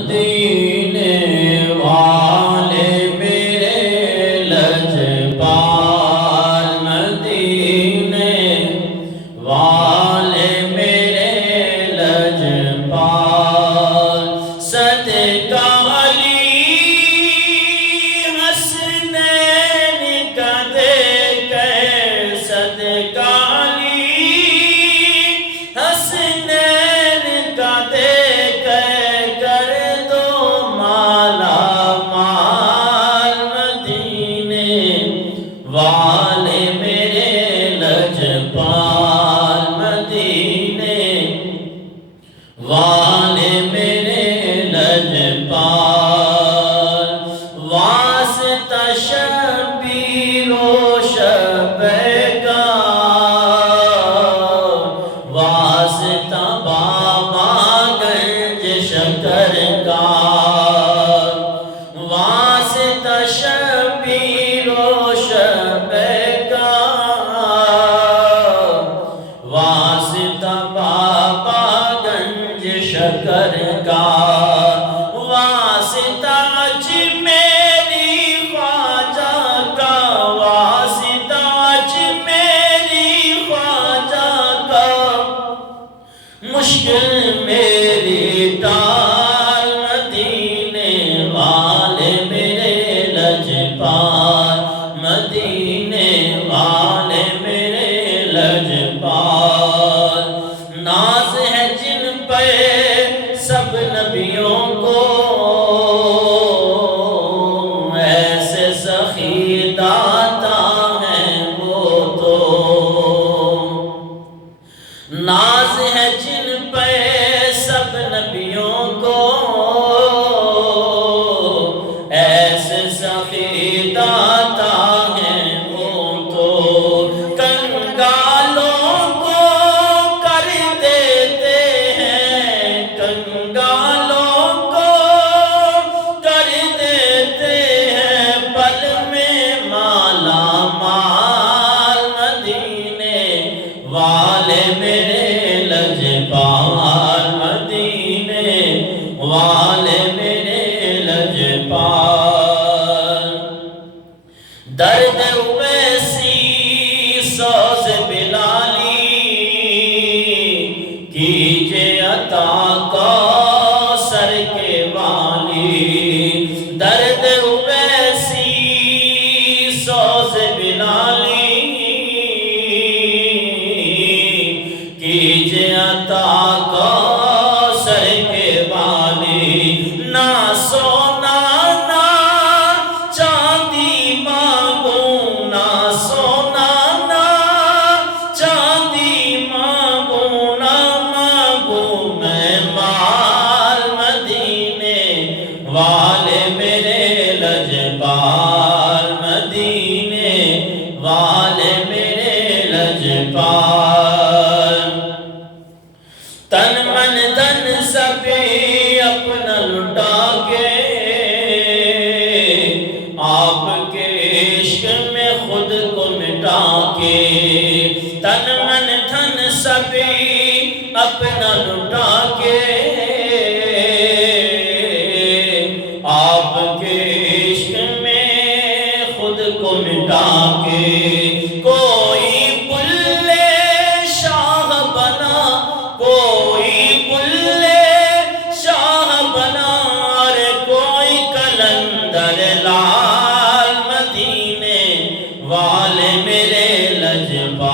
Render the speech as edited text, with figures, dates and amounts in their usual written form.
مدینے والے میرے لجپال، مدینے والے میرے لجپال، صدقہ علی حسنین کا دے کے، صدقہ علی حسنین کا دے والے میرے لجپال، مدینے والے میرے لجپال، واسطہ شبیر و شبیر کا، واسطہ بابا گنج شکر کا، واسطہ شبیر و واسطہ بابا گنج شکر کا، واسطہ اجمیری خواجہ کا، واسطہ اجمیری خواجہ کا، مشکل میری ٹال، مدینے والے میرے لجپال، مدینے والے میرے لجپال، ناز ہے جن پہ سب نبیوں کو، ایسے سخی داتا ہیں وہ تو، ناز ہے جن پہ سب نبیوں کو، ایسے سخی داتا ہیں وہ تو، کنگالوں کو کر دیتے ہیں، کنگالوں کو کر دیتے ہیں پل میں مالا مال، مدینے والے میرے لجپال، مدینے والے میرے لجپال، درد ویسی سوز بلالی کیجے عطا کوثر کے والی، درد ویسی سوز بلالی کیجے عطا کوثر کے والی، نہ سونا نہ چاندی مانگوں، نہ سونا نہ چاندی مانگوں، نہ مانگوں میں مال، مدینے والے میرے لجپال، مدینے والے میرے لجپال، تن من دھن سبھی اپنا لٹا کے، آپ کے عشق میں خود کو مٹا کے، تن من دھن سبھی اپنا لٹا کے، آپ کے عشق میں خود کو مٹا کے، کوئی بلے شاہ بنا، کوئی بلے شاہ بنا، اور کوئی کلندر لال، مدینے والے میرے لجپال۔